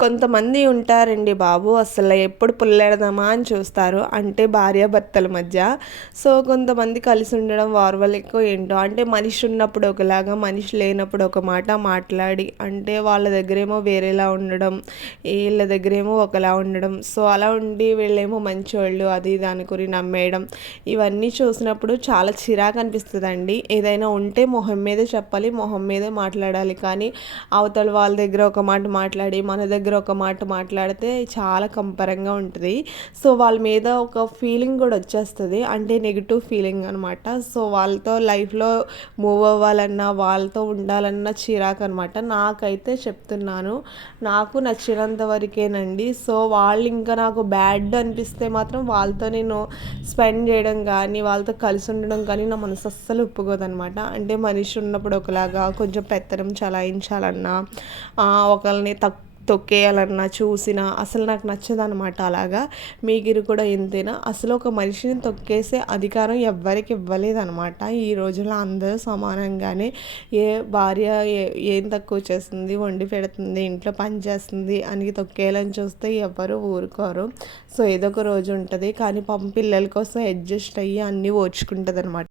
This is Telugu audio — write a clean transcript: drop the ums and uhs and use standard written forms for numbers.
కొంతమంది ఉంటారండి బాబు, అసలు ఎప్పుడు పుల్లెడదామా అని చూస్తారు. అంటే భార్యాభర్తల మధ్య. సో, కొంతమంది కలిసి ఉండడం ఓర్వలేకో ఏంటో, అంటే మనిషి ఉన్నప్పుడు ఒకలాగా, మనిషి లేనప్పుడు ఒక మాట మాట్లాడి, అంటే వాళ్ళ దగ్గరేమో వేరేలా ఉండడం, వీళ్ళ దగ్గరేమో ఒకలా ఉండడం. సో, అలా ఉండి వీళ్ళేమో మంచోళ్ళు అది ఇది అనుకుని నమ్మేయడం. ఇవన్నీ చూసినప్పుడు చాలా చిరాకు అనిపిస్తదండి. ఏదైనా ఉంటే మొహం మీదే చెప్పాలి, మొహం మీదే మాట్లాడాలి. కానీ అవతల వాళ్ళ దగ్గర ఒక మాట మాట్లాడి, మన దగ్గర ఒక మాట మాట్లాడితే చాలా కంపరంగా ఉంటది. సో, వాళ్ళ మీద ఒక ఫీలింగ్ కూడా వచ్చేస్తది. అంటే నెగెటివ్ ఫీలింగ్ అనమాట. సో, వాళ్ళతో లైఫ్‌లో మూవ్ అవ్వాలన్నా, వాళ్ళతో ఉండాలన్నా చిరాకనమాట. నాకైతే చెప్తున్నాను. నాకు నచ్చినంత వరకేనండి. సో, వాళ్ళు ఇంకా నాకు బ్యాడ్ అనిపిస్తే మాత్రం వాళ్ళతో నేను స్పెండ్ చేయడం కానీ, వాళ్ళతో కలిసి ఉండడం కానీ నా మనసు అస్సలు ఒప్పుకోదనమాట. అంటే మనిషి ఉన్నప్పుడు ఒకలాగా, కొంచెం పెత్తనం చలాయించాలన్నా, ఒకళ్ళని తొక్కేయాలన్నా చూసినా అసలు నాకు నచ్చదనమాట అలాగా. మీగిరు కూడా ఇంతేనా? అసలు ఒక మనిషిని తొక్కేసే అధికారం ఎవ్వరికి ఇవ్వలేదనమాట. ఈ రోజుల్లో అందరూ సమానంగానే, ఏ భార్య ఏం తక్కువ చేస్తుంది, వండి పెడుతుంది, ఇంట్లో పని చేస్తుంది అని తొక్కేయాలని చూస్తే ఎవ్వరు ఊరుకోరు. సో, ఏదో ఒక రోజు ఉంటది. కానీ పాపం పిల్లల కోసం అడ్జస్ట్ అయ్యి అన్నీ ఓర్చుకుంటదనమాట.